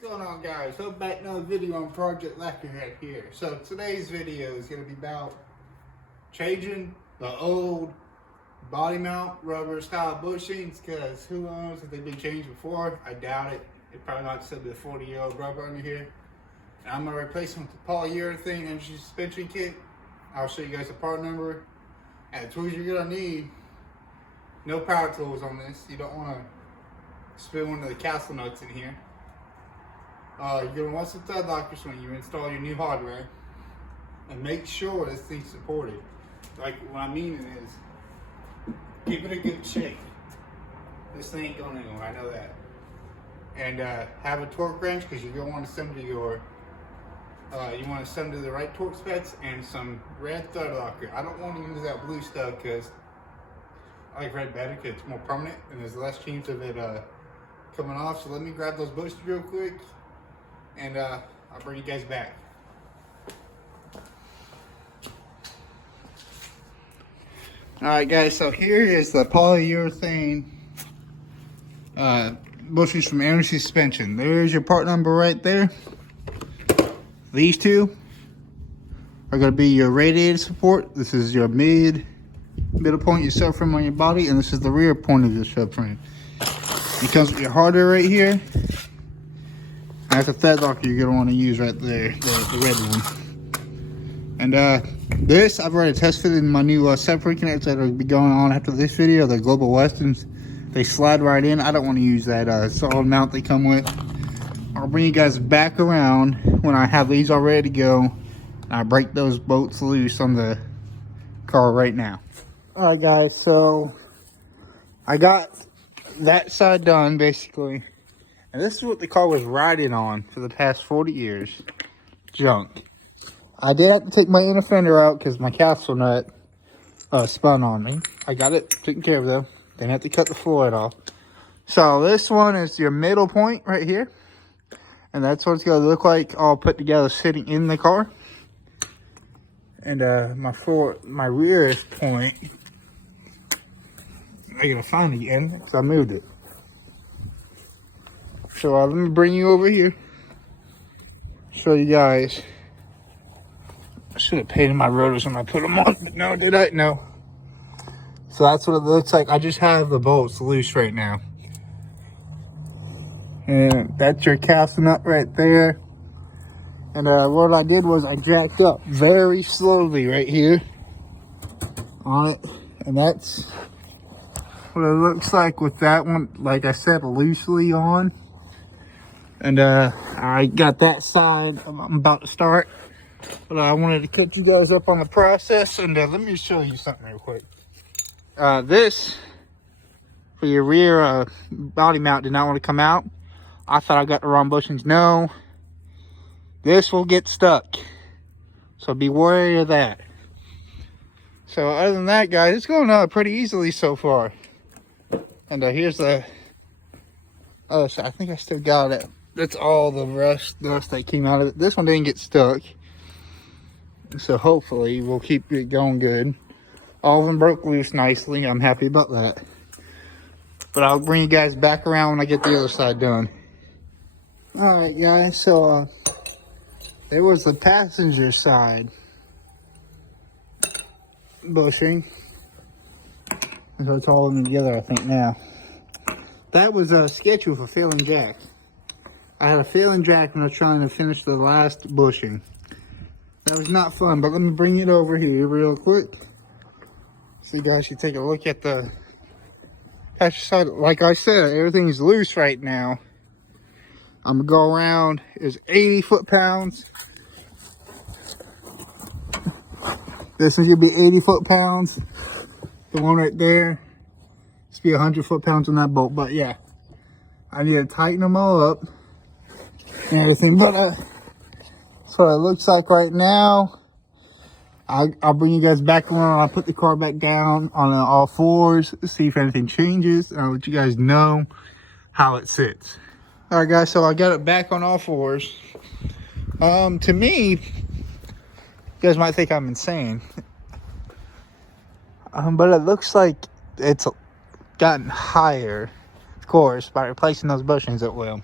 What's going on, guys? Hope back another video on Project Lacquer right here. So today's video is going to be about changing the old body mount rubber style bushings, because who knows if they've been changed before. I doubt it. It probably not still be a 40-year-old rubber under here. And I'm going to replace them with the polyurethane energy suspension kit. I'll show you guys the part number and the tools you're going to need. No power tools on this. You don't want to spill one of the castle nuts in here. You're going to want some thread lockers when you install your new hardware, and make sure this thing's supported. Like, what I mean is, give it a good shake. This thing ain't going anywhere, I know that. And have a torque wrench, because you're going to want to send to your, you want to send to the right torque specs, and some red thread locker. I don't want to use that blue stuff because I like red better because it's more permanent and there's less chance of it coming off. So let me grab those bushings real quick, and I'll bring you guys back. Alright guys, so here is the polyurethane bushings from energy suspension. There's your part number right there. These two are going to be your radiator support. This is your middle point you subframe on your body, and this is the rear point of your subframe. It comes with your hardware right here. That's a thread locker you're going to want to use right there, the red one. And this, I've already test fitted in my new separate connectors that will be going on after this video, the Global Westerns. They slide right in. I don't want to use that solid mount they come with. I'll bring you guys back around when I have these all ready to go, and I break those bolts loose on the car right now. Alright guys, so I got that side done basically. And this is what the car was riding on for the past 40 years. Junk. I did have to take my inner fender out because my castle nut spun on me. I got it taken care of though. Didn't have to cut the floor off. So this one is your middle point right here. And that's what it's going to look like all put together sitting in the car. And my rear point, I gotta find it again because I moved it. So let me bring you over here, show you guys. I should have painted my rotors when I put them on, but no, did I? No. So that's what it looks like. I just have the bolts loose right now. And that's your castle nut right there. And what I did was I jacked up very slowly right here on it. And that's what it looks like with that one, like I said, loosely on. And I got that side I'm about to start. But I wanted to catch you guys up on the process. And let me show you something real quick. This, for your rear body mount, did not want to come out. I thought I got the wrong bushings. No. This will get stuck. So be wary of that. So other than that, guys, it's going pretty easily so far. And here's the other side. I think I still got it. That's all the rust that came out of it. This one didn't get stuck. So hopefully we'll keep it going good. All of them broke loose nicely. I'm happy about that. But I'll bring you guys back around when I get the other side done. Alright guys, so there was the passenger side bushing. So it's all in together, I think, now. That was scheduled for failing jack. I had a failing jack when I was trying to finish the last bushing. That was not fun, but let me bring it over here real quick. So you guys should take a look at the passenger side. Like I said, everything's loose right now. I'm gonna go around. It's 80 foot-pounds. This is gonna be 80 foot-pounds. The one right there, it's be 100 foot-pounds on that bolt. But yeah, I need to tighten them all up and everything. But that's what it looks like right now. I'll bring you guys back around. I'll put the car back down on all fours, see if anything changes, and I'll let you guys know how it sits. All right, guys, so I got it back on all fours. To me, you guys might think I'm insane. But it looks like it's gotten higher. Of course, by replacing those bushings, it will.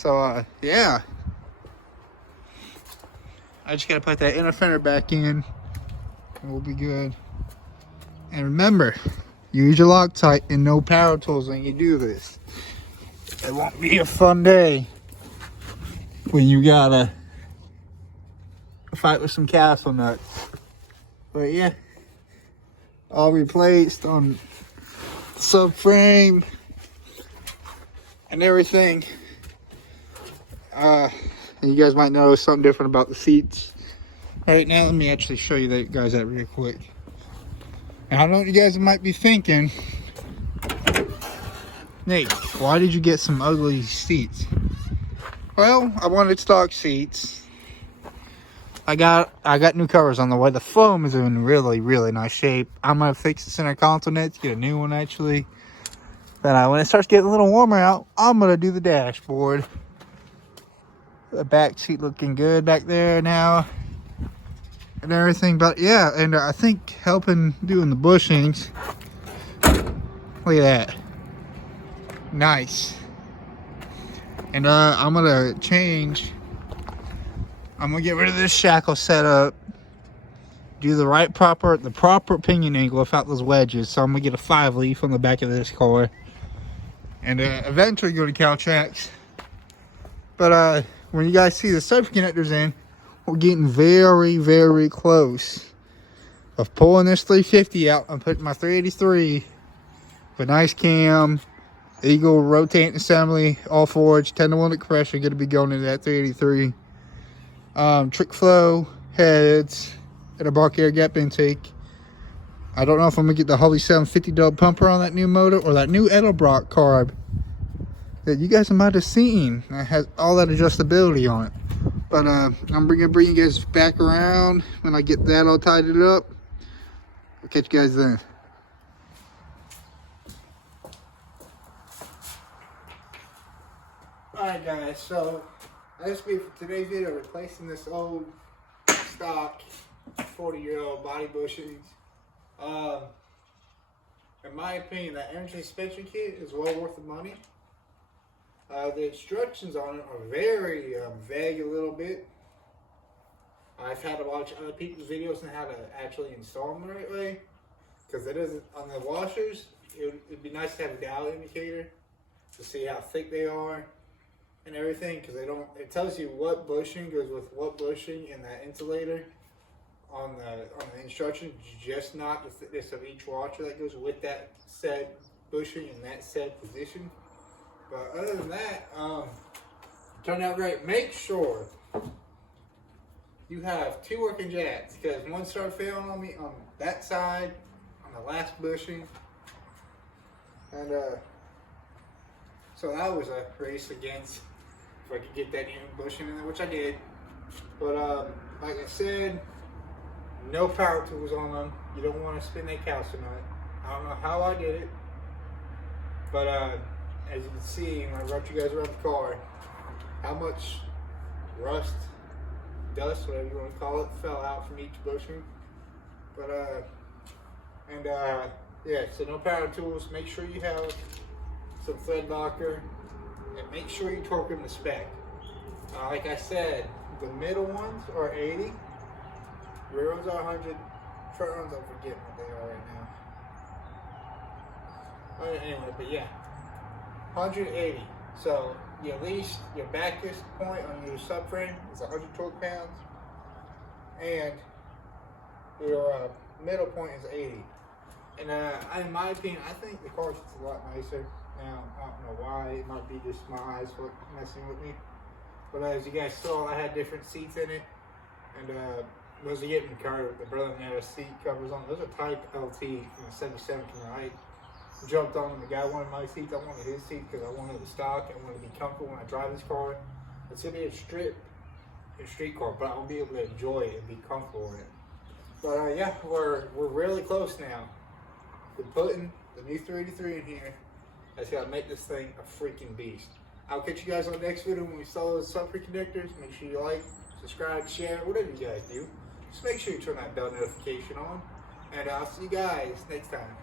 So yeah, I just gotta put that inner fender back in and we'll be good. And remember, use your Loctite and no power tools when you do this. It won't be a fun day when you gotta fight with some castle nuts. But yeah, all replaced on the subframe and everything. You guys might notice something different about the seats. Right now, let me actually show you that, guys, that real quick. And I know what you guys might be thinking, Nate, why did you get some ugly seats? Well, I wanted stock seats. I got new covers on the way. The foam is in really nice shape. I'm gonna fix the center console net to get a new one actually. Then when it starts getting a little warmer out, I'm gonna do the dashboard. The back seat looking good back there now and everything. But yeah, and I think helping doing the bushings. Look at that. Nice. And I'm gonna change. I'm gonna get rid of this shackle setup. Do the proper pinion angle without those wedges. So I'm gonna get a 5-leaf on the back of this car. And eventually go to Caltrax. But when you guys see the surf connectors in, we're getting very close of pulling this 350 out and putting my 383 with nice cam, Eagle rotating assembly, all forged, 10-to-1 compression, going to be going into that 383. Trick flow heads and a bulk air gap intake. I don't know if I'm gonna get the Holy 750 dub pumper on that new motor or that new Edelbrock carb that you guys might have seen. That has all that adjustability on it. But I'm gonna bring you guys back around when I get that all tidied up. I'll catch you guys then. Alright guys, so this will be for today's video, replacing this old stock 40-year-old body bushings. In my opinion, that energy suspension kit is well worth the money. The instructions on it are very vague a little bit. I've had to watch other people's videos on how to actually install them the right way. Because it isn't on the washers, it'd be nice to have a dial indicator to see how thick they are and everything. Because it tells you what bushing goes with what bushing in that insulator on the instructions, just not the thickness of each washer that goes with that said bushing in that said position. But other than that, turned out great. Make sure you have 2 working jacks, because one started failing on me on that side on the last bushing, and so that was a race against if I could get that new bushing in there, which I did. But like I said, no power tools on them. You don't want to spin that calcium nut. I don't know how I did it, but as you can see when I brought you guys around the car, how much rust, dust, whatever you want to call it, fell out from each bushing. But yeah, so no power tools. Make sure you have some thread locker, and make sure you torque them to spec. Like I said, the middle ones are 80. Rear ones are 100. Front ones, I'm forgetting what they are right now. Anyway, but yeah, 180. So your least, your backest point on your subframe is 100 torque pounds, and your middle point is 80. And in my opinion, I think the car sits a lot nicer. Now, I don't know why. It might be just my eyes messing with me. But as you guys saw, I had different seats in it, and those are getting covered. The brother had seat covers on. Those are Type LT from the 77 from the right. Jumped on them. The guy wanted my seats. I wanted his seats because I wanted the stock. I wanted to be comfortable when I drive this car. It's gonna be a street car, but I'll be able to enjoy it and be comfortable in it. But yeah, we're really close now. We're putting the new 383 in here. That's gotta make this thing a freaking beast. I'll catch you guys on the next video when we install those subframe connectors. Make sure you like, subscribe, share, whatever you guys do. Just make sure you turn that bell notification on. And I'll see you guys next time.